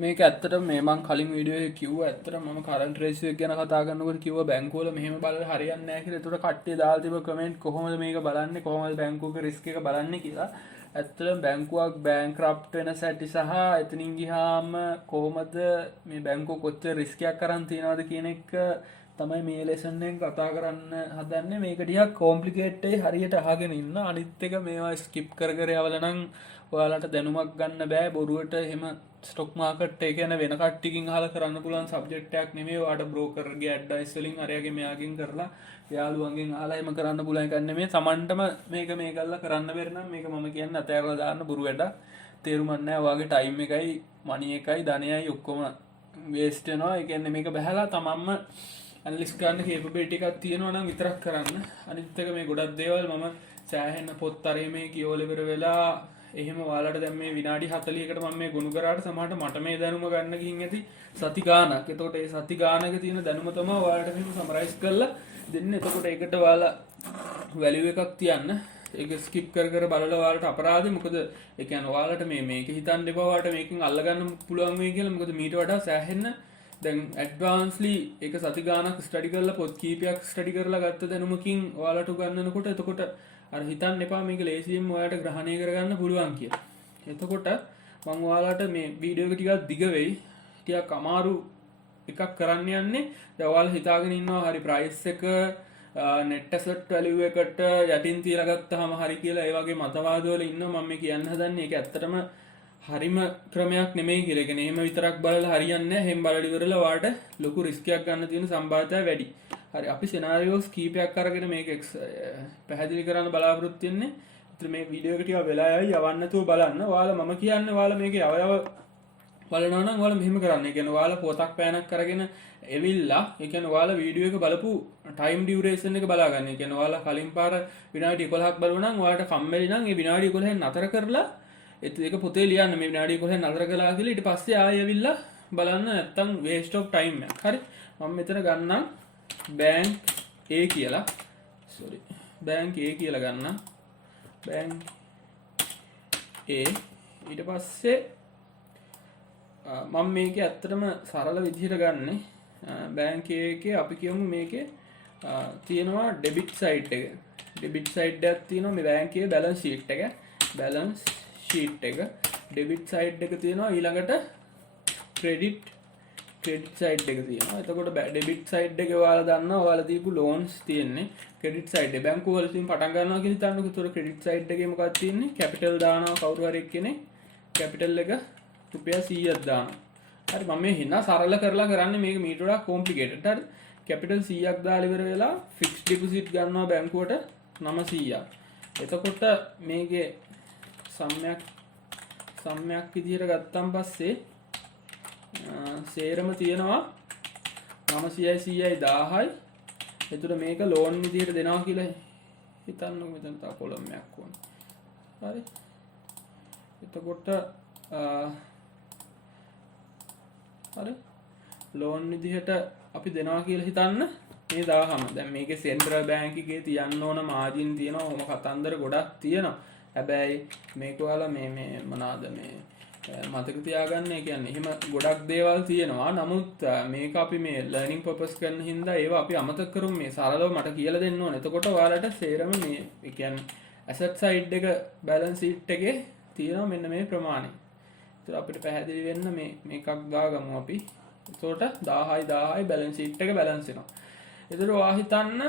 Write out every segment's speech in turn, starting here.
මේක ඇත්තටම මේ මං කලින් වීඩියෝ එකේ කිව්වා ඇත්තටම මම කරන්ට් රේෂියෝ එක ගැන කතා කරනකොට කිව්වා බැංකුව වල මෙහෙම බලලා හරියන්නේ නැහැ කියලා. ඒකට කට්ටිය දාලා තිබ්බ කමෙන්ට් කොහොමද මේක බලන්නේ කොහොමද බැංකුවක රිස්ක් එක බලන්නේ කියලා. ඇත්තටම බැංකුවක් බෑන්ක්‍රප්ට් වෙන සැටි සහ එතනින් ගියාම කොහොමද මේ බැංකුව කොච්චර රිස්ක් එකක් අරන් තියනවද කියන එක තමයි මේ ලෙසන් එකෙන් කතා කරන්න හදන්නේ. මේක ටිකක් කොම්ප්ලිකේට් එකයි හරියට අහගෙන ඉන්න. අනිත් එක මේවා ස්කිප් කර කර යවලා නම් ඔයාලට දැනුමක් ගන්න බෑ. බොරුවට එහෙම ස්ටොක් මාකට් එක ගැන වෙන කට්ටියකින් අහලා කරන්න පුළුවන් සබ්ජෙක්ට් එකක් නෙමෙයි. ඔයාලට බ්‍රෝකර්ගේ ඇඩ්වයිස් වලින් අරයාගේ මෙයාගෙන් කරලා යාළුවන්ගෙන් අහලා එහෙම කරන්න පුළුවන් එකක් නෙමෙයි. Tamanටම මේක මේකල්ලා කරන්න බැරි නම් මේක මම කියන්නේ අතෑරලා දාන්න බොරු වැඩ. තේරුමක් නැහැ. ඔයාගේ ටයිම් එකයි මනි එකයි ධනයයි ඔක්කොම වේස්ට් වෙනවා. ඒ කියන්නේ මේක බහැලා තමන්ම ඇනලිස් කරන්න කේපබිලිටි එකක් තියෙනවා නම් විතරක් කරන්න. අනිත් එක මේ ගොඩක් දේවල් මම සෑහෙන පොත් අරේ මේ කියවල ඉවර වෙලා එහෙම ඔයාලට දැන් මේ විනාඩි 40කට මම මේ ගොනු කරාට සමහරට මට මේ දැනුම ගන්න ගිහින් ඇති සති ගාණක්. එතකොට ඒ සති ගාණක තියෙන දැනුම තමයි ඔයාලට මෙහෙම සමරයිස් කරලා දෙන්න. එතකොට ඒකට ඔයාලා වැලියු එකක් තියන්න. ඒක ස්කිප් කර කර බලලා ඔයාලට අපරාධේ. මොකද ඒ කියන්නේ ඔයාලට මේක හිතන්න එපා ඔයාලට මේකෙන් අල්ලගන්න පුළුවන් වෙයි කියලා. මොකද මීට වඩා සෑහෙන්න දැන් ඇඩ්වාන්ස්ලි ඒක සති ගානක් ස්ටඩි කරලා පොත් කීපයක් ස්ටඩි කරලා ගත්ත දැනුමකින් ඔයාලට උගන්වනකොට එතකොට අර හිතන්න එපා මේක ලේසියෙන් ඔයාලට ග්‍රහණය කරගන්න පුළුවන් කියලා. එතකොට මම ඔයාලට මේ වීඩියෝ එක ටිකක් දිග වෙයි. ටිකක් අමාරු එකක් කරන්න යන්නේ. දැන් ඔයාලා හිතාගෙන ඉන්නවා හරි ප්‍රයිස් එක net asset value එකට යටින් තියලා ගත්තාම හරි කියලා. ඒ වගේ මතවාද වල ඉන්නවා. මම මේ කියන්න හදන්නේ ඒක ඇත්තටම හරිම ක්‍රමයක් නෙමෙයි කියලා. කියන්නේ එහෙම විතරක් බලලා හරියන්නේ නැහැ. එහෙම බලලා ඉවරලා ඔයාලට ලොකු රිස්ක් එකක් ගන්න තියෙන සම්භාවිතය වැඩි. හරි අපි සිනාරියෝස් කීපයක් අරගෙන මේක පැහැදිලි කරන්න බලාපොරොත්තු වෙන්නේ. ඉතින් මේ වීඩියෝ එක ටිකක් වෙලා යයි යවන්න නැතුව බලන්න. ඔයාලා මම කියන්නේ ඔයාලා මේකේ අවයව බලනවා නම් ඔයාලා මෙහෙම කරන්න. ඒ කියන්නේ ඔයාලා පොතක් පෑනක් අරගෙන එවිල්ලා ඒ කියන්නේ ඔයාලා වීඩියෝ එක බලපු ටයිම් ඩියුරේෂන් එක බලාගන්න. ඒ කියන්නේ ඔයාලා කලින් පාර විනාඩි 11ක් බලුවා නම් ඔයාලට කම්මැලි නම් ඒ විනාඩි 11න් නතර කරලා ඒක පොතේ ලියන්න මේ විනාඩි 11න් නතර කළා කියලා ඊට පස්සේ ආයෙ ඇවිල්ලා බලන්න. නැත්තම් වේස්ට් ඔෆ් ටයිම් එකක්. හරි මම මෙතන ගන්නම් බැංක් A කියලා. සෝරි බැංක් A කියලා ගන්නම්. බැංක් A ඊට පස්සේ මම මේකේ ඇත්තටම සරල විදිහට ගන්නෙ බැංක් A එකේ අපි කියමු මේකේ තියෙනවා ඩෙබිට් සයිඩ් එක. ඩෙබිට් සයිඩ් එකක් තියෙනවා මේ බැංක් එකේ බැලන්ස් ෂීට් එක. බැලන්ස් ෂීට් එක ඩෙබිට් සයිඩ් එක තියෙනවා. ඊළඟට ක්‍රෙඩිට් සයිඩ් එක තියෙනවා. එතකොට ඩෙබිට් සයිඩ් එකේ ඔයාලා දන්නවා ඔයාලා දීපු ලෝන්ස් තියෙන්නේ ක්‍රෙඩිට් සයිඩ් එක. බැංකුව වල තියෙන පටන් ගන්නවා කියලා හිතන්නකො. ඒතකොට ක්‍රෙඩිට් සයිඩ් එකේ මොකක්ද තියෙන්නේ? කැපිටල් දානවා කවුරු හරි කෙනෙක්. කැපිටල් එක රුපියල් 100ක් දානවා. හරි මම මේ හිනා සරල කරලා කරන්නේ මේක මීට වඩා කොම්ප්ලිකේටඩ්. හරි කැපිටල් 100ක් දාලා ඉවර වෙලා ෆික්ස්ඩ් ඩිපොසිට් ගන්නවා බැංකුවට 900ක්. එතකොට මේකේ සම්මයක් විදිහට ගත්තන් පස්සේ සේරම තියෙනවා 900යි 100යි 1000යි. එතකොට මේක ලෝන් විදිහට දෙනවා කියලා හිතන්නකො. මෙතන තව කොලම් එකක් ඕනේ. හරි එතකොට හරි ලෝන් විදිහට අපි දෙනවා කියලා හිතන්න මේ 1000ම. දැන් මේකේ සෙන්ට්‍රල් බැංක් එකේ තියන්න ඕන මාජින් තියෙනවා. ඔහොම කතන්දර ගොඩක් තියෙනවා. හැබැයි මේක ඔයාලා මේ මොනවාද මේ මතක තියාගන්න. ඒ කියන්නේ එහෙම ගොඩක් දේවල් තියෙනවා. නමුත් මේක අපි මේ ලර්නින් පර්පස් කරන හින්දා ඒවා අපි අමතක කරමු. මේ සරලව මට කියලා දෙන්න ඕනේ. එතකොට ඔයාලට සේරම මේ ඒ කියන්නේ ඇසට් සයිඩ් එක බැලන්ස් ෂීට් එකේ තියෙනවා මෙන්න මේ ප්‍රමාණය. ඒතර අපිට පැහැදිලි වෙන්න මේකක් දාගමු අපි. එතකොට 1000යි බැලන්ස් ෂීට් එක බැලන්ස් වෙනවා. ඒතර ඔයා හිතන්න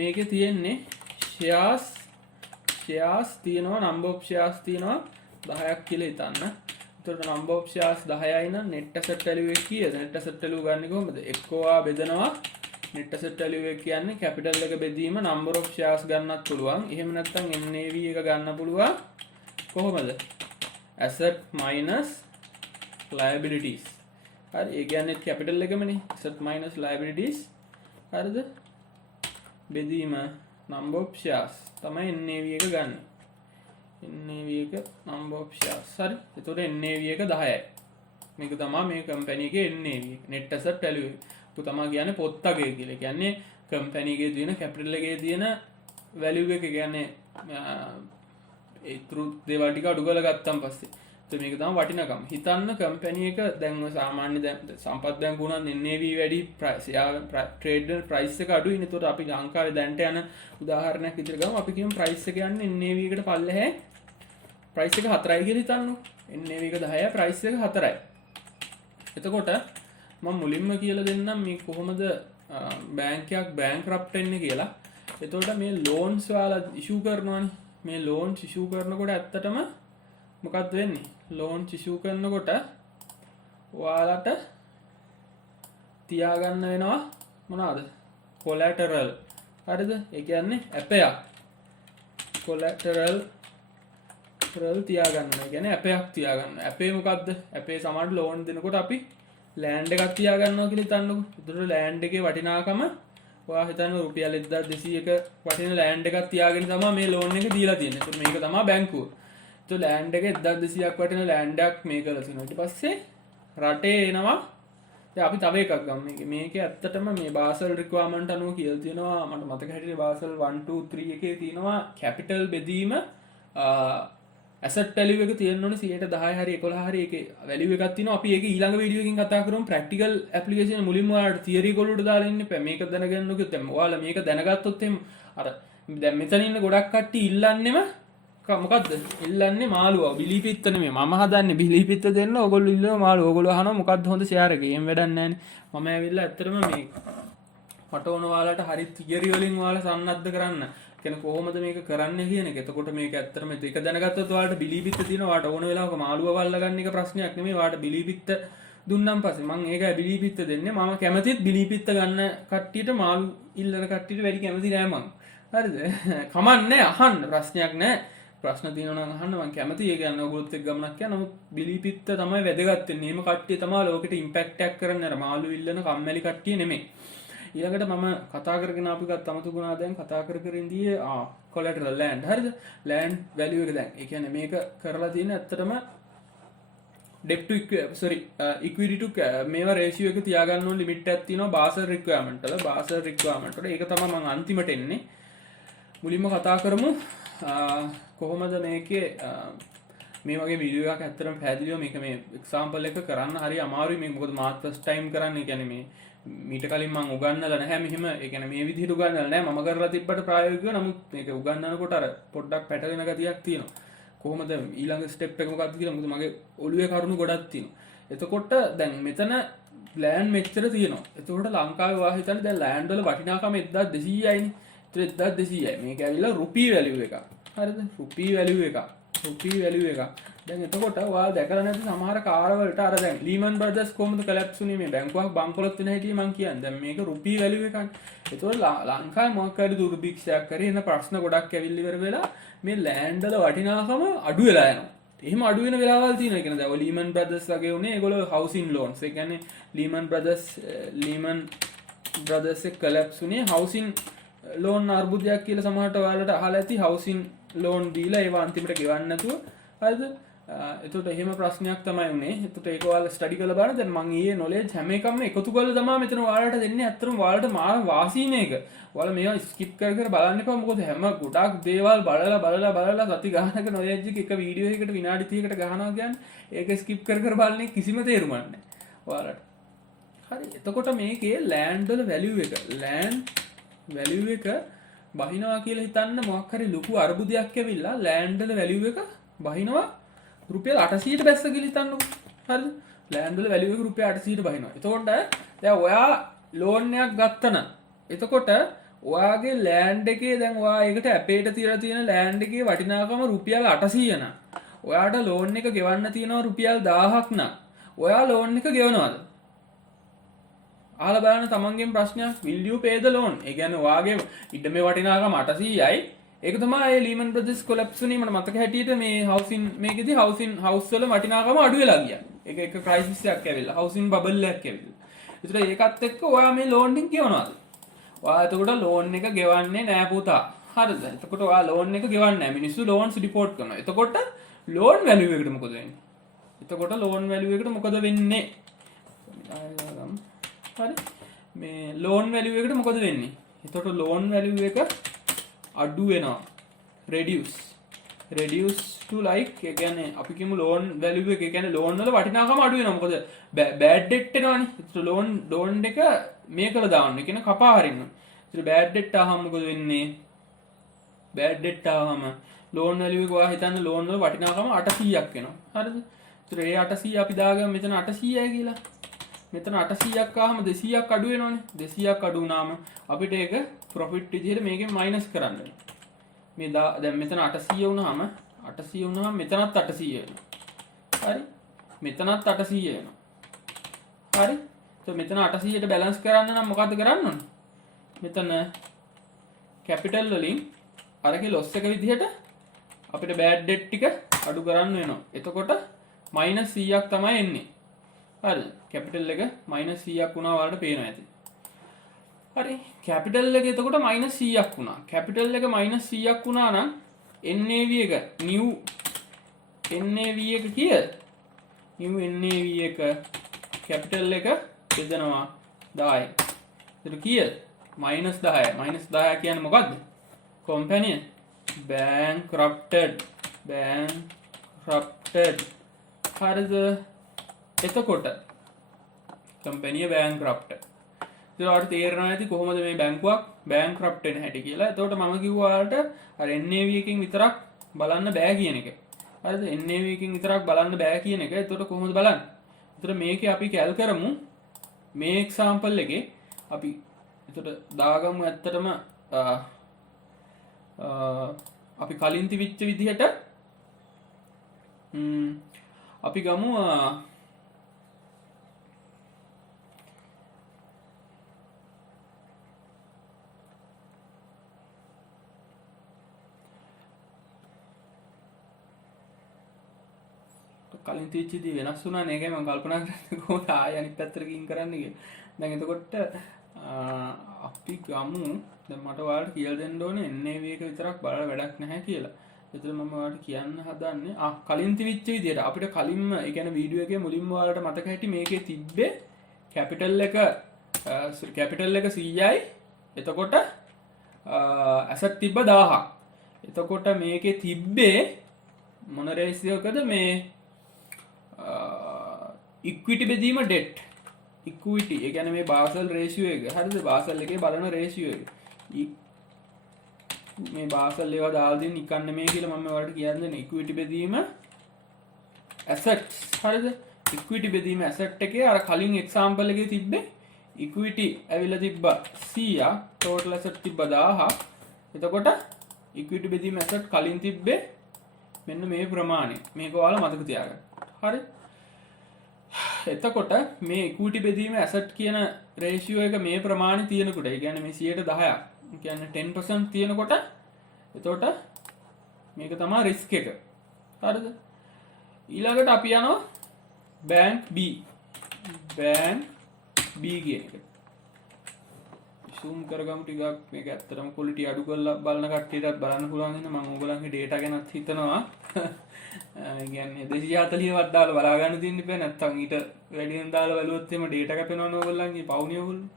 මේකේ තියෙන්නේ ෂෙයාර්ස් තියෙනවා. නම්බර් ඔෆ් ෂෙයාර්ස් තියෙනවා 10ක් කියලා හිතන්න. එතකොට නම්බර් ඔෆ් ෂෙයාර්ස් 10යි නම් net asset value එක කීයද? net asset value ගන්නේ කොහොමද? එක්කවා බෙදනවා. net asset value එක කියන්නේ capital එක බෙදීම number of shares ගන්නත් පුළුවන්. එහෙම නැත්නම් NAV එක ගන්න පුළුවන්. කොහොමද? asset minus liabilities. හරි ඒ කියන්නේ capital එකමනේ. asset minus liabilities. හරිද? බෙදීම number of shares තමයි NAV එක ගන්න. NAV එක number of shares. හරි. එතකොට NAV එක 10යි. මේක තමයි මේ කම්පැනි එකේ NAV එක. net asset value එක. පුතමා කියන්නේ පොත් අගය කියලා. කියන්නේ කම්පැනි එකේ තියෙන කැපිටල් එකේ තියෙන වැලියු එක කියන්නේ ඒ තුරු දේවල් ටික අඩු කරලා ගත්තාන් පස්සේ. මේක තමයි වටිනකම. හිතන්න කම්පැනි එක දැන් සාමාන්‍ය දැන් සම්පත් බැංකුව උනත් NAV වැඩි ට්‍රේඩ් ප්‍රයිස් එක අඩුයි. ඒතකොට අපි ලංකාවේ දැන්ට යන උදාහරණයක් විදිහට ගමු. අපි කියමු ප්‍රයිස් එක යන්නේ NAV එකට පල්ලෙහැ ප්‍රයිස් එක 4යි කියලා හිතන්නකො. NAV එක 10යි ප්‍රයිස් එක 4යි. එතකොට මම මුලින්ම කියලා දෙන්නම් මේ කොහොමද බැංකයක් බැංක්‍රප්ට් වෙන්නේ කියලා. එතකොට මේ ලෝන්ස් වල ඉෂුව කරනවානේ. මේ ලෝන්ස් ඉෂුව කරනකොට ඇත්තටම මොකක්ද වෙන්නේ? ලෝන්ස් ඉෂුව කරනකොට ඔයාලට තියාගන්න වෙනවා මොනවාද? කොලැටරල්. හරිද? ඒ කියන්නේ ඇපයක්. කොලැටරල් තියාගන්න. ඒ කියන්නේ ඇපයක් තියාගන්න. ඇපේ මොකද්ද? ඇපේ සමහරට ලෝන් දෙනකොට අපි ලෑන්ඩ් එකක් තියාගන්නවා කියලා හිතන්නකො. ඒතකොට ලෑන්ඩ් එකේ වටිනාකම ඔයා හිතන්න රුපියල් 1200ක වටින ලෑන්ඩ් එකක් තියාගෙන තමයි මේ ලෝන් එක දීලා තියෙන්නේ. ඒතකොට මේක තමයි බැංකුව. ඒතකොට ලෑන්ඩ් එක 1200ක් වටින ලෑන්ඩ් එකක් මේක කරලා තිනවා. ඊට පස්සේ රටේ එනවා. දැන් අපි තව එකක් ගමු. මේකේ ඇත්තටම මේ බාසල් රික්වයර්මන්ට් අනුව කියලා තියෙනවා. මට මතක හැටියට බාසල් 1 2 3 එකේ තියෙනවා කැපිටල් බෙදීම ඇසට් වැලියු එක තියෙන්න ඕනේ 10 හරි 11 හරි ඒකේ වැලියු එකක් තියෙනවා. අපි ඒක ඊළඟ වීඩියෝ එකකින් කතා කරමු. ප්‍රැක්ටිකල් ඇප්ලිකේෂන් මුලින්ම ඔයාලට තියරි වලට දාලා ඉන්නේ. මේක දැනගන්න ඕකත් ඔයාලා මේක දැනගත්තොත් එහෙම අර දැන් මෙතන ඉන්න ගොඩක් කට්ටිය ඉල්ලන්නේම මොකද්ද? ඉල්ලන්නේ මාළුවා. බිලිපිත්ත නෙමෙයි. මම හදන්නේ බිලිපිත්ත දෙන්න. ඕගොල්ලෝ ඉල්ලනවා මාළුවා. ඕගොල්ලෝ අහනවා මොකද්ද හොඳ ෂෙයාර් එක. එහෙම වැඩක් නැහැනේ. මම ඇවිල්ලා ඇත්තටම මේ මට ඕන ඔයාලට හරි තියරි වලින් ඔයාලා සම්නද්ධ කරන්න. කියන කොහොමද මේක කරන්නේ කියන එක. එතකොට මේක ඇත්තටම ඒක දැනගත්තොත් ඔයාලට බිලිපිත්ත තියෙනවා. ඔයාලට ඕන වෙලාවක මාළුවා වල්ලා ගන්න එක ප්‍රශ්නයක් නෙමෙයි. ඔයාලට බිලිපිත්ත දුන්නම් පස්සේ මම ඒකයි බිලිපිත්ත දෙන්නේ. මම කැමතිත් බිලිපිත්ත ගන්න කට්ටියට මාළු ඉල්ලන කට්ටියට වැඩි කැමති නෑ මං. හරිද? කමන්නේ අහන්න ප්‍රශ්නයක් නෑ. ප්‍රශ්න තියෙනවා නම් අහන්න මම කැමතියි. ඒ කියන්නේ ඔයගොල්ලොත් එක්ක ගමනක් යනවා. නමුත් බිලිපිත්ත තමයි වැදගත් වෙන්නේ. එහෙම කට්ටිය තමයි ලෝකෙට ඉම්පැක්ට් එකක් කරන්නේ. අර මාළු ඉල්ලන කම්මැලි කට්ටිය නෙමෙයි. ඊළඟට මම කතා කරගෙන අපි ගත්ත අමතුගුණා දැන් කතා කර ඉඳී කොලැටරල් ලෑන්ඩ්. හරිද? ලෑන්ඩ් වැලියු එක දැන්. ඒ කියන්නේ මේක කරලා තියෙන ඇත්තටම debt to equity to මේවා රේෂියෝ එක තියාගන්න ඕන ලිමිට් එකක් තියෙනවා බාසල් රික්වයර්මන්ට් වල. බාසල් රික්වයර්මන්ට් වල ඒක තමයි මම අන්තිමට එන්නේ. මුලින්ම කතා කරමු කොහොමද මේකේ මේ වගේ වීඩියෝ එකක් ඇත්තටම පැහැදිලිව මේක මේ එක්සැම්පල් එක කරන්න හරි අමාරුයි. මේක මොකද මාත් ෆස්ට් ටයිම් කරන්නේ. කියන්නේ මේ මීට කලින් මම උගන්නලා නැහැ මෙහෙම. ඒ කියන්නේ මේ විදිහට උගන්නලා නැහැ. මම කරලා තිබ්බට ප්‍රායෝගිකව. නමුත් මේක උගන්නනකොට අර පොඩ්ඩක් පැටලෙන ගතියක් තියෙනවා. කොහොමද ඊළඟ ස්ටෙප් එක මොකක්ද කියලා. මොකද මගේ ඔළුවේ කරුණු ගොඩක් තියෙනවා. එතකොට දැන් මෙතන ලෑන්ඩ් මෙච්චර තියෙනවා. එතකොට ලංකාවේ වා හිතන්නේ දැන් ලෑන්ඩ් වල වටිනාකම 1200යිනේ. 1200යි. මේක ඇවිල්ලා රුපී වැලියු එක. හරිද? රුපී වැලියු එක. රුපී වැලියු එක. දැන් එතකොට ඔයාලා දැකලා නැති සමහර කාර්වලට අර දැන් ලීමන් බ්‍රදර්ස් කොහොමද කොලැප්ස් වුනේ මේ බැංකුවක් බංකොලොත් වෙන හැටි මම කියන්නේ. දැන් මේක රුපී වැලියු එකක්. ඒතකොට ලංකාවේ මොකක් හරි දුර්භික්ෂයක් කරේ එන ප්‍රශ්න ගොඩක් ඇවිල්ලි ඉවර වෙලා මේ ලෑන්ඩ් වල වටිනාකම අඩු වෙලා යනවා. එහෙම අඩු වෙන වෙලාවල් තියෙනවා. ඒ කියන්නේ දැන් ලීමන් බ්‍රදර්ස් වගේ උනේ ඒගොල්ලෝ හවුසින් ලෝන්ස්. ඒ කියන්නේ ලීමන් බ්‍රදර්ස් එක කොලැප්ස් උනේ හවුසින් ලෝන් අර්බුදයක් කියලා සමහරට ඔයාලට අහලා ඇති. හවුසින් ලෝන් දීලා ඒවා අන්තිමට ගෙවන්න නැතුව. හරිද? එතකොට එහෙම ප්‍රශ්නයක් තමයි උනේ. එතකොට ඒක ඔයාලා ස්ටඩි කරලා බලන්න. දැන් මම ඊයේ නොලෙජ් හැම එකම එකතු කරලා තමයි මෙතන ඔයාලට දෙන්නේ. ඇත්තටම ඔයාලට මාර වාසි මේක. ඔයාලා මේවා ස්කිප් කර බලන්න එපා. මොකද හැම ගොඩක් දේවල් බලලා සති ගානක නොලෙජ් එක වීඩියෝ එකකට විනාඩි 30කට ගහනවා කියන්නේ ඒක ස්කිප් කර බලන්නේ කිසිම තේරුමක් නැහැ ඔයාලට. හරි. එතකොට මේකේ ලෑන්ඩ් වල වැලියු එක වැලියු එක බහිනවා කියලා හිතන්න මොකක් හරි ලොකු අර්බුදයක් ඇවිල්ලා ලෑන්ඩ් වල වැලියු එක බහිනවා රුපියල් 800ට බැස්ස කියලා හිතන්නකො. හරිද? ලෑන්ඩ් වල වැලියු එක රුපියල් 800ට බහිනවා. එතකොට දැන් ඔයා ලෝන් එකක් ගත්තා නම් එතකොට ඔයාගේ ලෑන්ඩ් එකේ දැන් ඔයා ඒකට ඇපේට තියලා තියෙන ලෑන්ඩ් එකේ වටිනාකම රුපියල් 800 නම් ඔයාට ලෝන් එක ගෙවන්න තියෙනවා රුපියල් 1000ක් නම් ඔයා ලෝන් එක ගෙවනවද? අහලා බලන්න තමන්ගෙන් ප්‍රශ්නයක්. will you pay the loan? ඒ කියන්නේ ඔයාගේ ඉඩමේ වටිනාකම 800යි. ඒක තමයි ලීමන් බ්‍රදර්ස් කොලැප්ස් වුනේ. මට මතක හැටියට මේ හවුසින් මේකෙදි හවුස් වල වටිනාකම අඩු වෙලා ගියා. ඒක එක ක්‍රයිසිස් එකක් ඇවිල්ලා හවුසින් බබල් එකක් ඇවිල්ලා. ඒතර ඒකත් එක්ක ඔයා මේ ලෝන් එක ගෙවනවාද? ඔයා එතකොට ලෝන් එක ගෙවන්නේ නෑ පුතා. හරිද? එතකොට ඔයා ලෝන් එක ගෙවන්නේ නෑ. මිනිස්සු ලෝන්ස් ඩිපෝට් කරනවා. එතකොට ලෝන් වැලියු එකට මොකද වෙන්නේ? එතකොට ලෝන් වැලියු එකට මොකද වෙන්නේ? හරි. මේ ලෝන් වැලියු එකට මොකද වෙන්නේ? එතකොට ලෝන් වැලියු එක අඩු වෙනවා. reduce to like ඒ කියන්නේ අපි කියමු loan value එක ඒ කියන්නේ loan වල වටිනාකම අඩු වෙනවා මොකද bad debt එනවනේ ඒතර loan එක මේකල දාන්න ඒ කියන්නේ කපා හරින්න ඒතර bad debt ආවම මොකද වෙන්නේ bad debt ආවම loan value එක ඔයා හිතන්න loan වල වටිනාකම 800ක් වෙනවා හරිද ඒතර ඒ 800 අපි දාගමු මෙතන 800යි කියලා මෙතන 800ක් ආවම 200ක් අඩු වෙනවනේ 200ක් අඩු වුණාම අපිට ඒක profit විදිහට මේකෙන් minus කරන්න වෙනවා මේ දැන් මෙතන 800 වුණාම මෙතනත් 800 වෙනවා හරි මෙතනත් 800 වෙනවා හරි તો මෙතන 800ට බැලන්ස් කරන්න නම් මොකද්ද කරන්න ඕනේ මෙතන කැපිටල් වලින් අරගේ loss එක විදිහට අපිට bad debt ටික අඩු කරන්න වෙනවා එතකොට -100ක් තමයි එන්නේ හරි කැපිටල් එක -100ක් වුණා වලට පේනවා ඇති හරි කැපිටල් එක එතකොට -100ක් වුණා කැපිටල් එක -100ක් වුණා නම් NAV එක new NAV එක කීයද new NAV එක කැපිටල් එක බෙදනවා 10යි ඒක කීයද -10 කියන්නේ මොකද්ද company bankrupted හරිද එතකොට company bankrupted ඒකට තේරෙනවා ඇති කොහොමද මේ බැංකුවක් bankrupt වෙන හැටි කියලා. එතකොට මම කිව්වා ඔයාලට අර NAV එකකින් විතරක් බලන්න බෑ කියන එක. හරිද? NAV එකකින් විතරක් බලන්න බෑ කියන එක. එතකොට කොහොමද බලන්නේ? එතකොට මේකේ අපි කැල් කරමු. මේ එක්සැම්පල් එකේ අපි එතකොට දාගමු ඇත්තටම අපි කලින් තිබිච්ච විදිහට අපි ගමු කලින් තියච්චදී වෙනස් වුණා නේ ඒකයි මම කල්පනා කරන්නේ කොහොමද ආයෙ අනිත් පැත්තට ගින් කරන්න කියලා. දැන් එතකොට අපි ගමු දැන් මට ඔයාලට කියලා දෙන්න ඕනේ NAV එක විතරක් බලලා වැඩක් නැහැ කියලා. ඒතර මම ඔයාලට කියන්න හදන්නේ කලින් තිබිච්ච විදිහට අපිට කලින්ම ඒ කියන්නේ වීඩියෝ එකේ මුලින්ම ඔයාලට මතක හිටි මේකේ තිබ්බේ කැපිටල් එක 100යි. එතකොට ඇසට් තිබ්බ 1000ක්. එතකොට මේකේ තිබ්බේ මොන රේෂියෝකද මේ ඉක්විටි බෙදීම ඩෙට් ඉක්විටි ඒ කියන්නේ මේ බාසල් රේෂියෝ එක හරිද බාසල් එකේ බලන රේෂියෝ එක මේ බාසල් ඒවා දාලා දෙන්න නිකන් නෙමෙයි කියලා මම ඔයාලට කියන්නේ ඉක්විටි බෙදීම ඇසට්ස් හරිද ඉක්විටි බෙදීම ඇසට් එකේ අර කලින් එක්සැම්පල් එකේ තිබ්බේ ඉක්විටි ඇවිල්ලා තිබ්බා 100ක් ටෝටල් ඇසට් තිබ්බා 1000ක් එතකොට ඉක්විටි බෙදීම ඇසට් කලින් තිබ්බේ මෙන්න මේ ප්‍රමාණය මේක ඔයාලා මතක තියාගන්න හරි එතකොට මේ ඉක්විටි බෙදීම ඇසට් කියන රේෂියෝ එක මේ ප්‍රමාණය තියෙනකොට ඒ කියන්නේ මේ 10%ක් කියන්නේ 10% තියෙනකොට එතකොට මේක තමයි රිස්ක් එක හරිද ඊළඟට අපි යනවා බැංක් B කියන එක zoom කරගමු ටිකක් මේක ඇත්තටම quality අඩු කරලා බලන කට්ටියටත් බලන්න පුළුවන් ඉන්න මම ඕගොල්ලන්ගේ data ගැනත් හිතනවා කියන්නේ 240වත් දාලා බලා ගන්න දෙන්න ඉපේ නැත්තම් ඊට වැඩියෙන් දාලා බලුවොත් එimhe data කැපෙනවනේ ඕගොල්ලන්ගේ පවුනිය ඕගොල්ලෝ.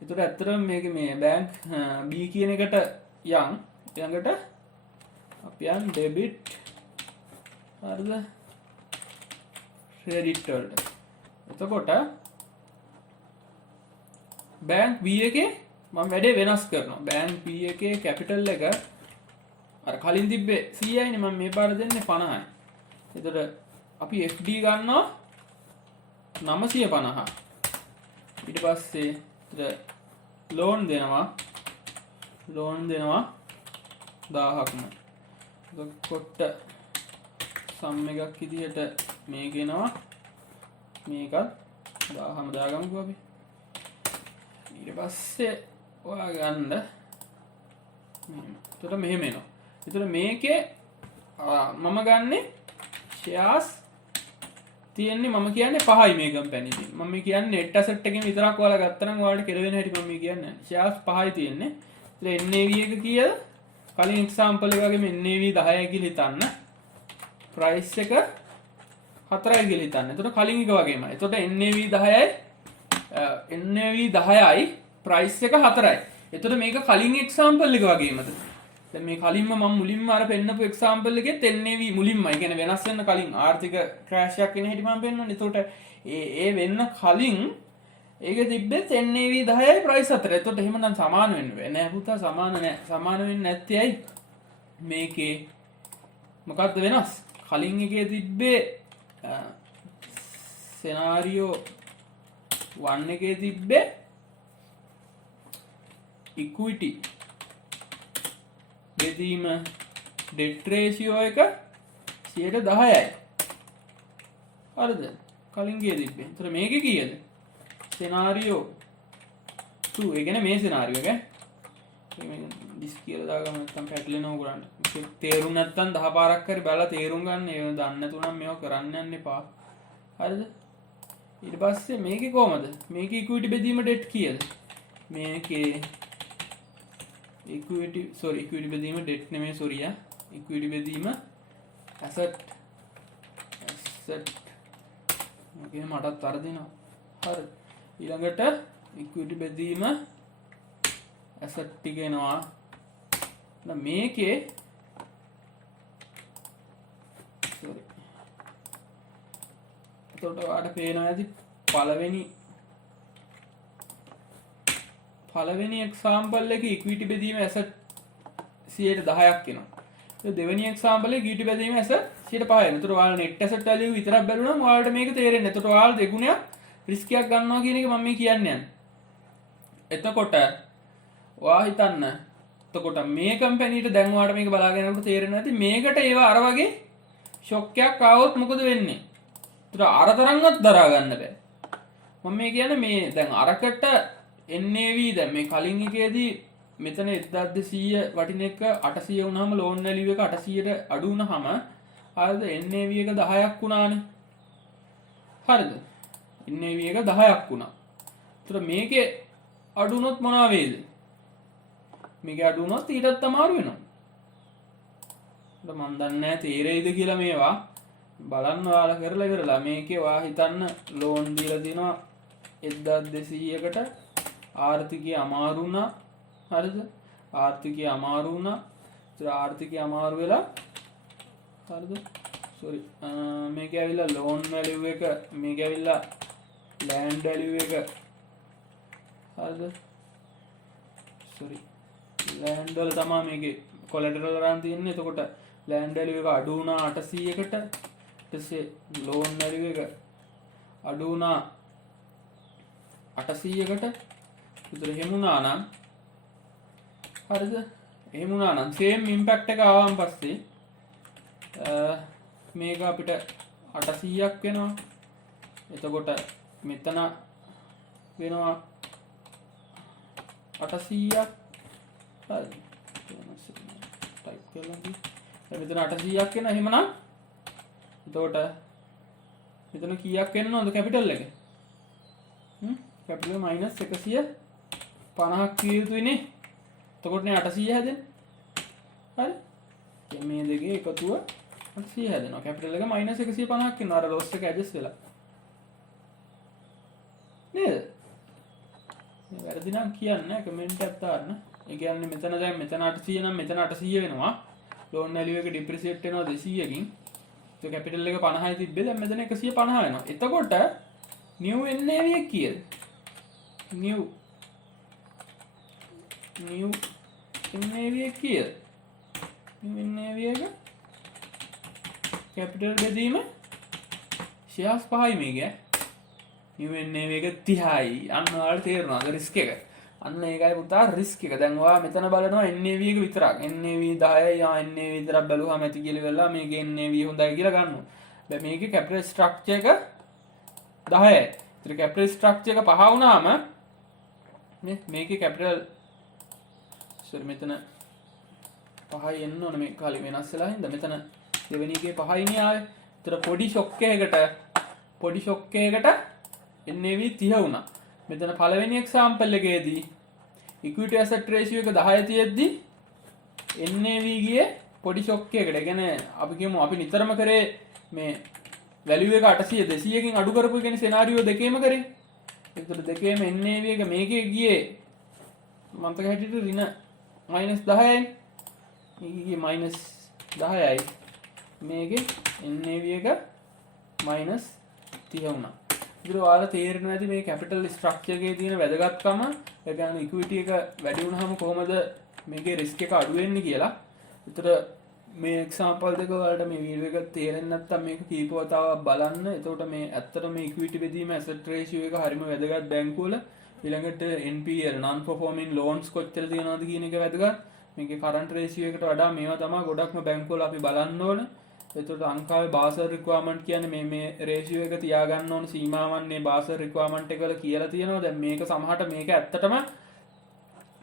ඒතර ඇත්තටම මේක මේ බැංක් B කියන එකට ඊළඟට අපි යන් debit හරිද credit වලට. එතකොට බැංක් B එකේ මම වැඩේ වෙනස් කරනවා. බැංක් B එකේ කැපිටල් එක අර කලින් තිබ්බේ 100යිනේ මම මේ පාර දෙන්නේ 50යි. එතකොට අපි FD ගන්නවා 950. ඊට පස්සේ ලෝන් දෙනවා 1000ක්ම. එතකොට සම් එකක් විදිහට මේක එනවා. මේකත් 1000ම දාගමුකෝ අපි. ඊට පස්සේ ඔයා ගන්න එතකොට මෙහෙම එනවා. එතකොට මේකේ මම ගන්නේ ෂෙයාර්ස් තියෙන්නේ මම කියන්නේ 5යි මේ කම්පැනි එකේ. මම කියන්නේ net asset එකෙන් විතරක් ඔයාලා ගත්තා නම් ඔයාලට කෙරවෙන හැටි මම කියන්නේ. ෂෙයාර්ස් 5යි තියෙන්නේ. ඒතර NAV එක කීයද? කලින් එක්සැම්පල් එක වගේම NAV 10යි කියලා හිතන්න. price එක 4යි කියලා හිතන්න. එතකොට කලින් එක වගේමයි. එතකොට NAV 10යි price එක 4යි. එතකොට මේක කලින් එක්සැම්පල් එක වගේමද? මේ කලින්ම මම මුලින්ම අර පෙන්නපු එක්සාම්පල් එකේ NAV මුලින්ම ඒ කියන්නේ වෙනස් වෙන්න කලින් ආර්ථික ක්‍රෑෂ් එකක් එන හැටි මම පෙන්නන්නේ. එතකොට ඒ වෙන්න කලින් ඒක තිබ්බෙත් NAV 10යි ප්‍රයිස් 4. එතකොට එහෙමනම් සමාන වෙන්නේ නෑ පුතා, සමාන නෑ. සමාන වෙන්නේ නැත්තේ ඇයි? මේකේ මොකක්ද වෙනස්? කලින් එකේ තිබ්බේ සෙනාරියෝ 1 එකේ තිබ්බේ ඉක්විටි බෙදීම ඩෙට් රේෂියෝ එක 10%යි. හරිද? කලින් ගියේ තිබ්බේ. ඒතර මේකේ කීයද? සෙනාරියෝ 2. ඒ කියන්නේ මේ සෙනාරියෝ එක. මේ ඩිස් කියලා දාගම නැත්තම් පැටලෙනව කරන්න. තේරුම් නැත්තම් 10 පාරක් හරි බලලා තේරුම් ගන්න. ඒ දන්නේ නැතුණම් මේව කරන්න යන්න එපා. හරිද? ඊට පස්සේ මේකේ කොහමද? මේකේ ඉක්විටි බෙදීම ඩෙට් කීයද? මේකේ ඉක්විටි බෙදීම ඩෙට් නෙමෙයි ඉක්විටි බෙදීම ඇසට් මගේ මටත් වරදිනවා. හරි. ඊළඟට ඉක්විටි බෙදීම ඇසට් ටික එනවා. මේකේ එතකොට ඔයාලට පේනවා ඇති පළවෙනි එක්සාම්පල් එකේ ඉක්විටි බෙදීම ඇසට් 10%ක් එනවා. දෙවෙනි එක්සාම්පල් එකේ ඉක්විටි බෙදීම ඇසට් 5%. එතකොට ඔයාලා net asset value විතරක් බැලුවනම් ඔයාලට මේක තේරෙන්නේ නැහැ. එතකොට ඔයාලා දෙගුණයක් රිස්ක් එකක් ගන්නවා කියන එක මම මේ කියන්නේ. එතකොට ඔයා හිතන්න. එතකොට මේ කම්පැනිට දැන් ඔයාලට මේක බලාගෙන යනකොට තේරෙන්නේ නැති මේකට ඒව අර වගේ ෂොක් එකක් ආවොත් මොකද වෙන්නේ? එතකොට අර තරම්වත් දරා ගන්න බෑ. මම මේ කියන්නේ මේ දැන් අරකට NAV දැන් මේ කලින් එකේදී මෙතන 1200 වටින එක 800 වුණාම ලෝන් වැලියු එක 800ට අඩු වුණාම ආයද NAV එක 10ක් වුණානේ. හරිද? NAV එක 10ක් වුණා. ඒතර මේකේ අඩු වුණොත් මොනවා වේද? මේකේ අඩු වුණොත් ඊටත් අමාරු වෙනවා. මම දන්නේ නැහැ තේරෙයිද කියලා මේවා. බලන්න ඔයාලා කරලා ඉවරලා මේකේ ඔයා හිතන්න ලෝන් දීලා දිනවා 1200කට ආර්ථිකය අමාරු වුණා. හරිද? ආර්ථිකය අමාරු වුණා. ඒතර ආර්ථිකය අමාරු වෙලා හරිද? සෝරි මේක ඇවිල්ලා ලෝන් වැලියු එක මේක ඇවිල්ලා ලෑන්ඩ් වැලියු එක හරිද? සෝරි ලෑන්ඩ් වල තමයි මේකේ කොලැටරල් අරන් තියෙන්නේ. එතකොට ලෑන්ඩ් වැලියු එක අඩු වුණා 800කට. ඊටසේ ලෝන් වැලියු එක අඩු වුණා 800කට. ඒතර එහෙම වුණා නම් හරිද? එහෙම වුණා නම් සේම් ඉම්පැක්ට් එක ආවම පස්සේ මේක අපිට 800ක් වෙනවා. එතකොට මෙතන වෙනවා 800ක්. හරි. ටයිප් කරලා මෙතන 800ක් වෙනවා. එහෙමනම් එතකොට මෙතන කීයක් වෙන්න ඕනද කැපිටල් එක? කැපිටල් -150ක් කිය යුතුයිනේ. එතකොටනේ 800 හැදෙන්නේ. හරි. මේ දෙකේ එකතුව 800 හැදෙනවා. කැපිටල් එක -150ක් වෙනවා. අර ලොස් එක ඇඩ්ජස්ට් වෙලා. නේද? මේ වැරදි නම් කියන්නේ කමෙන්ට් එකක් දාන්න. ඒ කියන්නේ මෙතන දැන් මෙතන 800 නම් මෙතන 800 වෙනවා. ලෝන් වැලියු එක ඩිප්‍රීසියේට් වෙනවා 200කින්. ඒක කැපිටල් එක 50යි තිබ්බේ දැන් මෙතන 150 වෙනවා. එතකොට new NAV එක කීයද? new NAV එක කීයද? new NAV එක කැපිටල් බෙදීම shares 5යි මේක. new NAV එක 30යි. අන්න ඔයාලට තේරෙනවද රිස්ක් එක? අන්න ඒකයි පුතා රිස්ක් එක. දැන් ඔයා මෙතන බලනවා NAV එක විතරක්. NAV 10යි. NAV විතරක් බැලුවාම ඇති කියලා වෙලා මේකේ NAV හොඳයි කියලා ගන්නවා. දැන් මේකේ කැපිටල් ස්ට්‍රක්චර් එක 10යි. ඒතර කැපිටල් ස්ට්‍රක්චර් එක පහ වුණාම නේ මේකේ කැපිටල් මෙතන 5යි එන්න ඕන. මේ කලින් වෙනස් වෙලා හින්දා මෙතන දෙවෙනි එකේ 5යිනේ ආවේ. ඒතර පොඩි ෂොක් එකකට NAV 30 වුණා. මෙතන පළවෙනි එක්සැම්පල් එකේදී ඉක්විටි ඇසට් රේෂියෝ එක 10 තියෙද්දි NAV ගියේ පොඩි ෂොක් එකකට. ඒ කියන්නේ අපි කියමු අපි නිතරම කරේ මේ වැලියු එක 800 200කින් අඩු කරපු කියන්නේ සෙනාරියෝ දෙකේම කරේ. ඒතර දෙකේම NAV එක මේකේ ගියේ මන්තක හැටියට ඍණ -10යි. මේකේ මයිනස් 10යි මේකේ NAV එක මයිනස් 30 වුණා. ඉතින් ඔයාලා තේරෙනවා ඇති මේ කැපිටල් ස්ට්‍රක්චර් එකේ තියෙන වැදගත්කම. ඒ කියන්නේ ඉක්විටි එක වැඩි වුණාම කොහොමද මේකේ රිස්ක් එක අඩු වෙන්නේ කියලා. ඒතර මේ එක්සාම්පල් දෙක වලට මේ වීඩියෝ එක තේරෙන්නේ නැත්නම් මේක කීප වතාවක් බලන්න. එතකොට මේ ඇත්තටම මේ ඉක්විටි බෙදීම ඇසෙට් රේෂියෝ එක හරිම වැදගත් බැංකුවල. ඊළඟට NPL non performing loans කොච්චර තියෙනවද කියන එක වැදගත්. මේකේ කරන්ට් රේෂියෝ එකට වඩා මේවා තමයි ගොඩක්ම බැංකුවල අපි බලන්න ඕන. එතකොට ලංකාවේ බාසල් රික්වයර්මන්ට් කියන්නේ මේ රේෂියෝ එක තියාගන්න ඕන සීමාවන් මේ බාසල් රික්වයර්මන්ට් එක වල කියලා තියෙනවා. දැන් මේක සමහරට මේක ඇත්තටම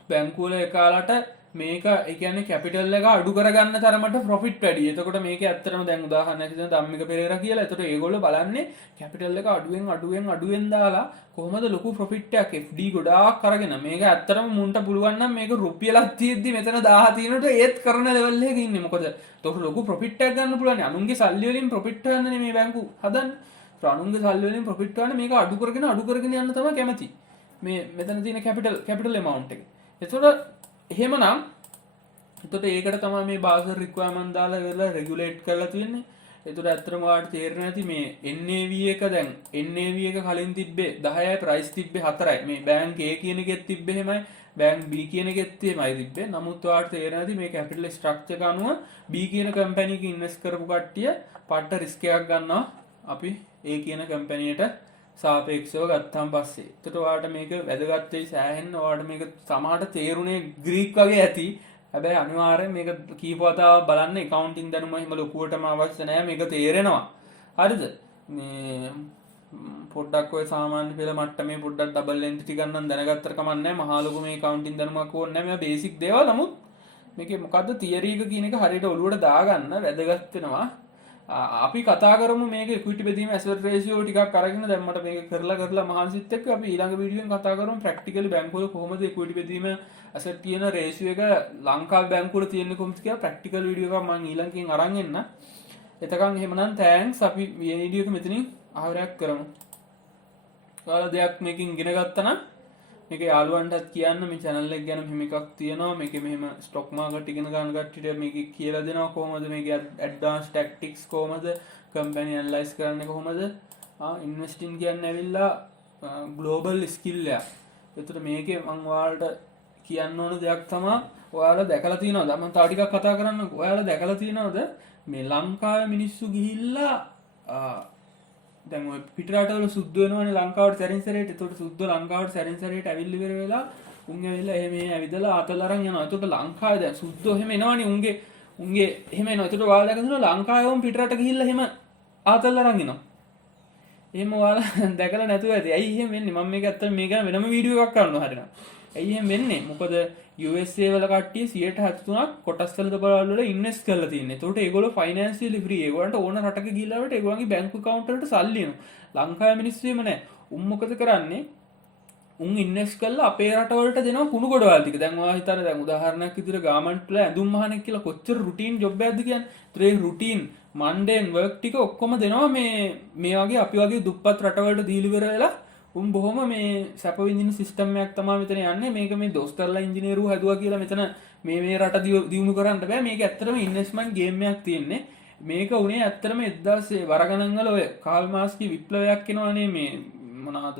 බැංකුවල එකලට මේක ඒ කියන්නේ කැපිටල් එක අඩු කරගන්න තරමට ප්‍රොෆිට් වැඩි. එතකොට මේක ඇත්තටම දැන් උදාහරණයක් විදිහට ධම්මික පෙරේරා කියලා. එතකොට ඒගොල්ලෝ බලන්නේ කැපිටල් එක අඩුවෙන් දාලා කොහොමද ලොකු ප්‍රොෆිට් එකක් FD ගොඩාක් අරගෙන මේක ඇත්තටම මුන්ට පුළුවන් නම් මේක රුපියලක් තියෙද්දි මෙතන 1000 තියෙනට ඒත් කරන ලෙවල් එකක ඉන්නේ. මොකද එතකොට ලොකු ප්‍රොෆිට් එකක් ගන්න පුළුවන්. අනුන්ගේ සල්ලි වලින් ප්‍රොෆිට් ගන්නනේ මේ බැංකු හදන්නේ. අනුන්ගේ සල්ලි වලින් ප්‍රොෆිට් ගන්න මේක අඩු කරගෙන යන්න තමයි කැමති. මේ මෙතන තියෙන කැපිටල් amount එක. එතකොට එහෙමනම් එතකොට ඒකට තමයි මේ බාසල් රික්වයර්මන්ට් දාලා ඉවරලා රෙගියුලේට් කරලා තියෙන්නේ. එතකොට ඇත්තටම ඔයාලට තේරෙන්නේ නැති මේ NAV එක දැන් NAV එක කලින් තිබ්බේ 10යි ප්‍රයිස් තිබ්බේ 4යි. මේ බැංක් A කියන එකෙත් තිබ්බේ එහෙමයි. බැංක් B කියන එකෙත් එහෙමයි තිබ්බේ. නමුත් ඔයාලට තේරෙන්නේ නැති මේ කැපිටල් ස්ට්‍රක්චර් එක අනුව B කියන කම්පැනි එක ඉන්වෙස්ට් කරපු කට්ටිය පට්ට රිස්ක් එකක් ගන්නවා. අපි A කියන කම්පැනියට සාපේක්ෂව ගත්තාන් පස්සේ. එතකොට ඔයාලට මේක වැදගත් වෙයි සෑහෙන්න. ඔයාලට මේක සමහරට තේරුනේ ග්‍රීක් වගේ ඇති. හැබැයි අනිවාර්යෙන් මේක කීප වතාවක් බලන්න accounting දැනුම එහෙම ලොකුවටම අවශ්‍ය නැහැ. මේක තේරෙනවා. හරිද? මේ පොඩ්ඩක් ඔය සාමාන්‍ය පෙළ මට්ටමේ පොඩ්ඩක් ඩබල් එන්ටිටි ගන්න දැනගත්තට කමක් නැහැ. මහා ලොකු මේ accounting දැනුමක් ඕනේ නැහැ. මේ බේසික් දේවල්. නමුත් මේකේ මොකද්ද තියරි එක කියන එක හරියට ඔලුවට දාගන්න වැදගත් වෙනවා. අපි කතා කරමු මේක ඉක්විටි බෙදීම ඇසෙට් රේෂියෝ ටිකක් අරගෙන දැන් මට මේක කරලා මහන්සිත් එක්ක අපි ඊළඟ වීඩියෝ එකෙන් කතා කරමු ප්‍රැක්ටිකලි බැංකුවල කොහොමද ඉක්විටි බෙදීම ඇසෙට් තියෙන රේෂියෝ එක ලංකාවේ බැංකුවල තියෙන්නේ කොහොමද කියලා ප්‍රැක්ටිකල් වීඩියෝ එකක් මම ඊළඟකින් අරන් එන්න. එතකන් එහෙමනම් තෑන්ක්ස් අපි මේ වීඩියෝ එක මෙතනින් ආවරයක් කරමු. ඔයාලා දෙයක් මේකෙන් ඉගෙන ගත්තා නම් මේක යාළුවන්ටත් කියන්න මේ channel එක ගැන මෙහෙම එකක් තියෙනවා. මේකේ මෙහෙම stock market ඉගෙන ගන්න කට්ටියට මේක කියලා දෙනවා කොහොමද මේකේ advanced tactics කොහොමද company analyze කරන්නේ කොහොමද investing කියන්නේ ඇවිල්ලා global skill එකක්. ඒතර මේකේ මම ඔයාලට කියන්න ඕන දෙයක් තමයි ඔයාලා දැකලා තියෙනවද? මම තව ටිකක් කතා කරන්නකෝ. ඔයාලා දැකලා තියෙනවද මේ ලංකාවේ මිනිස්සු ගිහිල්ලා දැන් ඔය පිටරටවල සුද්ධ වෙනවනේ ලංකාවට සැරින් සැරේට. ඒතකොට සුද්ධ ලංකාවට සැරින් සැරේට ඇවිල්ලි ඉවර වෙලා උන් ඇවිල්ලා එහෙම ඇවිදලා ආතල් අරන් යනවා. ඒතකොට ලංකාවේ දැන් සුද්ධ එහෙම එනවනේ උන්ගේ එහෙම එනවා. ඒතකොට ඔයාලා දැකලා ලංකාවේ වුන් පිටරට ගිහිල්ලා එහෙම ආතල් අරන් එනවා. එහෙම ඔයාලා දැකලා නැතුව ඇති. ඇයි එහෙම වෙන්නේ? මම මේක ඇත්තට මේක ගැන වෙනම වීඩියෝ එකක් කරනවා හරියට. ඇයි එහෙම වෙන්නේ? මොකද USA වල කට්ටිය 73ක් කොටස් වල වල ඉන්වෙස්ට් කරලා තියෙන්නේ. ඒකට ඒගොල්ලෝ ෆයිනෑන්ෂියලි ෆ්‍රී. ඒගොල්ලන්ට ඕන රටක ගිහිල්ලා වලට ඒගොල්ලන්ගේ බැංකු account වලට සල්ලි එනවා. ලංකාවේ මිනිස්සු එහෙම නැහැ. උන් මොකද කරන්නේ? උන් ඉන්වෙස්ට් කරලා අපේ රටවලට දෙනවා කුණු ගොඩවල් ටික. දැන් ඔයා හිතන්න දැන් උදාහරණයක් විදිහට ගාමන්ට් වල ඇඳුම් මහණෙක් කියලා කොච්චර රුටීන් ජොබ් එකක්ද කියන්නේ. ඒ රුටීන් මන්ඩේන් වර්ක් ටික ඔක්කොම දෙනවා මේ වගේ අපි වගේ දුප්පත් රටවලට දීලා ඉවර වෙලා උන් බොහොම මේ සැප විඳින සිස්ටම් එකක් තමයි මෙතන යන්නේ. මේක මේ දොස්තරලා ඉංජිනේරු හැදුවා කියලා මෙතන මේ රට දියුණු කරන්න බෑ. මේක ඇත්තටම ඉන්වෙස්ට්මන්ට් ගේම් එකක් තියෙන්නේ. මේක උනේ ඇත්තටම 1000 වර ගණන් වල ඔය කාල් මාස්කි විප්ලවයක් එනවනේ මේ මොනවාද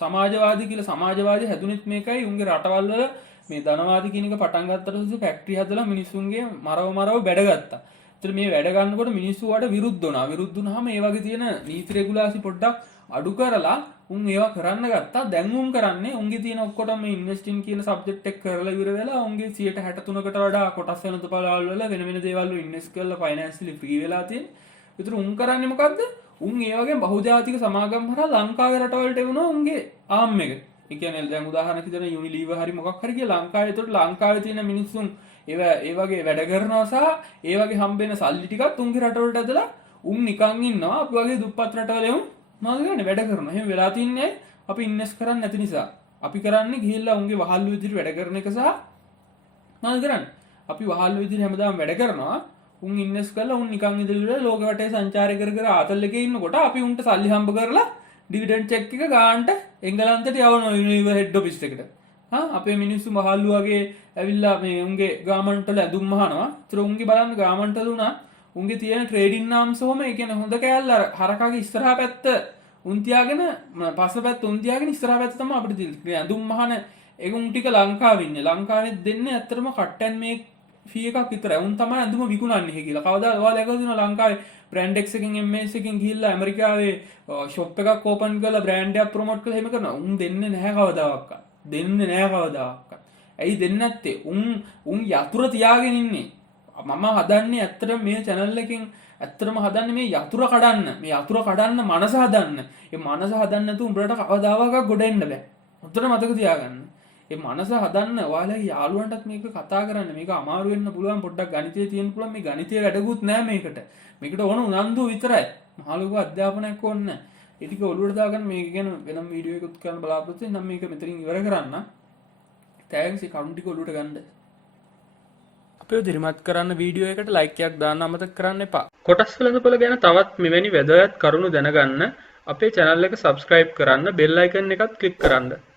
සමාජවාදී කියලා. සමාජවාදී හැදුනෙත් මේකයි. උන්ගේ රටවල් වල මේ ධනවාදී කියන එක පටන් ගත්තට පස්සේ ෆැක්ටරි හදලා මිනිස්සුන්ගේ මරව බැඩ ගත්තා. ඒතර මේ වැඩ ගන්නකොට මිනිස්සු වට විරුද්ධ වුණා. විරුද්ධ වුණාම මේ වගේ තියෙන නීති රෙගුලාසි පොඩ්ඩක් අඩු කරලා උන් ඒවා කරන්න ගත්තා. දැන් උන් කරන්නේ උන්ගේ තියෙන ඔක්කොටම මේ ඉන්වෙස්ටිං කියන සබ්ජෙක්ට් එක කරලා ඉවර වෙලා උන්ගේ 63කට වඩා කොටස් වෙනතපළවල් වල වෙන වෙන දේවල් වල ඉන්වෙස්ට් කරලා ෆයිනෑන්ෂියලි ෆ්‍රී වෙලා තියෙන්නේ. ඒතර උන් කරන්නේ මොකද්ද? උන් ඒ වගේ බහුජාතික සමාගම් හරහා ලංකාවේ රටවලට එවුණා උන්ගේ ආම් එක. ඒ කියන්නේ දැන් උදාහරණයක් විදිහට යුනිලීවර් හරි මොකක් හරි කියලා ලංකාවේ. ඒතකොට ලංකාවේ තියෙන මිනිස්සුන් ඒ වගේ වැඩ කරනවා සහ ඒ වගේ හම්බෙන සල්ලි ටිකත් උන්ගේ රටවලට ඇදලා උන් නිකන් ඉන්නවා. අපි වගේ දුප්පත් රටවල එමු මොනවද කරන්නේ වැඩ කරනවා. එහෙම වෙලා තින්නේ අපි ඉන්වෙස්ට් කරන්නේ නැති නිසා. අපි කරන්නේ ගිහිල්ලා උන්ගේ වහල්ලු විදිහට වැඩ කරන එක සහ මොනවද කරන්නේ? අපි වහල්ලු විදිහට හැමදාම වැඩ කරනවා. උන් ඉන්වෙස්ට් කරලා උන් නිකන් ඉඳලා ලෝක වටේ සංචාරය කර ආතල් එකේ ඉන්නකොට අපි උන්ට සල්ලි හම්බ කරලා ඩිවිඩන්ඩ් චෙක් එක ගන්නට එංගලන්තයට යවනවා යුනිවර් හෙඩ් ඔෆිස් එකට. අපේ මිනිස්සු මහල්ලු වගේ ඇවිල්ලා මේ උන්ගේ ගාමන්ට් වල ඇඳුම් අහනවා. ඒතර උන්ගේ බලන්න ගාමන්ට් දුනා උන්ගේ තියෙන ට්‍රේඩින් නාම්ස් ඔහම ඒ කියන්නේ හොඳ කෑල්ල අර හරකාගේ ඉස්සරහා පැත්ත උන් තියාගෙන පස්ස පැත්ත උන් තියාගෙන ඉස්සරහා පැත්ත තමයි අපිට තියෙන්නේ. ඇඳුම් අහන ඒක උන් ටික ලංකාවේ ඉන්නේ. ලංකාවේ දෙන්නේ ඇත්තටම කට් ඇන් මේක් ෆී එකක් විතරයි. උන් තමයි ඇඳුම විකුණන්නේ කියලා. කවදාද ඔයාලා දැකලා තියෙනවද ලංකාවේ බ්‍රෑන්ඩ් X එකකින් MS එකකින් ගිහිල්ලා ඇමරිකාවේ ෂොප් එකක් ඕපන් කරලා බ්‍රෑන්ඩ් එකක් ප්‍රොමෝට් කරලා එහෙම කරනවා. උන් දෙන්නේ නැහැ කවදාවත්. දෙන්නේ නැහැ කවදාවත්. ඇයි දෙන්නේ නැත්තේ? උන් යතුරු තියාගෙන ඉන්නේ. මම හදන්නේ ඇත්තටම මේ channel එකෙන් ඇත්තටම හදන්නේ මේ යතුරු කඩන්න. මේ යතුරු කඩන්න මනස හදන්න. ඒ මනස හදන්න නැතුව උඹලට කවදාවත් ගොඩ එන්න බෑ. උත්තර මතක තියාගන්න. ඒ මනස හදන්න ඔයාලගේ යාළුවන්ටත් මේක කතා කරන්න. මේක අමාරු වෙන්න පුළුවන් පොඩ්ඩක් ගණිතයේ තියෙන්න පුළුවන්. මේ ගණිතයේ වැඩකුත් නෑ මේකට. මේකට ඕන උනන්දුව විතරයි. මහලුක අධ්‍යාපනයක් ඕනේ නෑ. ඒ ටික ඔළුවට දාගන්න මේක ගැන වෙනම වීඩියෝ එකක් කරන්න බලාපොරොත්තු වෙනවා. නම් මේක මෙතනින් ඉවර කරන්න. තෑග්ස් ඒ කරුණු ටික ඔළුවට ගන්න. අපේ දිරිමත් කරන්න වීඩියෝ එකට ලයික් එකක් දාන්න අමතක කරන්න එපා. කොටස් වෙළඳපොළ ගැන තවත් මෙවැනි වැදගත් කරුණු දැනගන්න අපේ channel එක subscribe කරන්න, bell icon එකත් click කරන්න.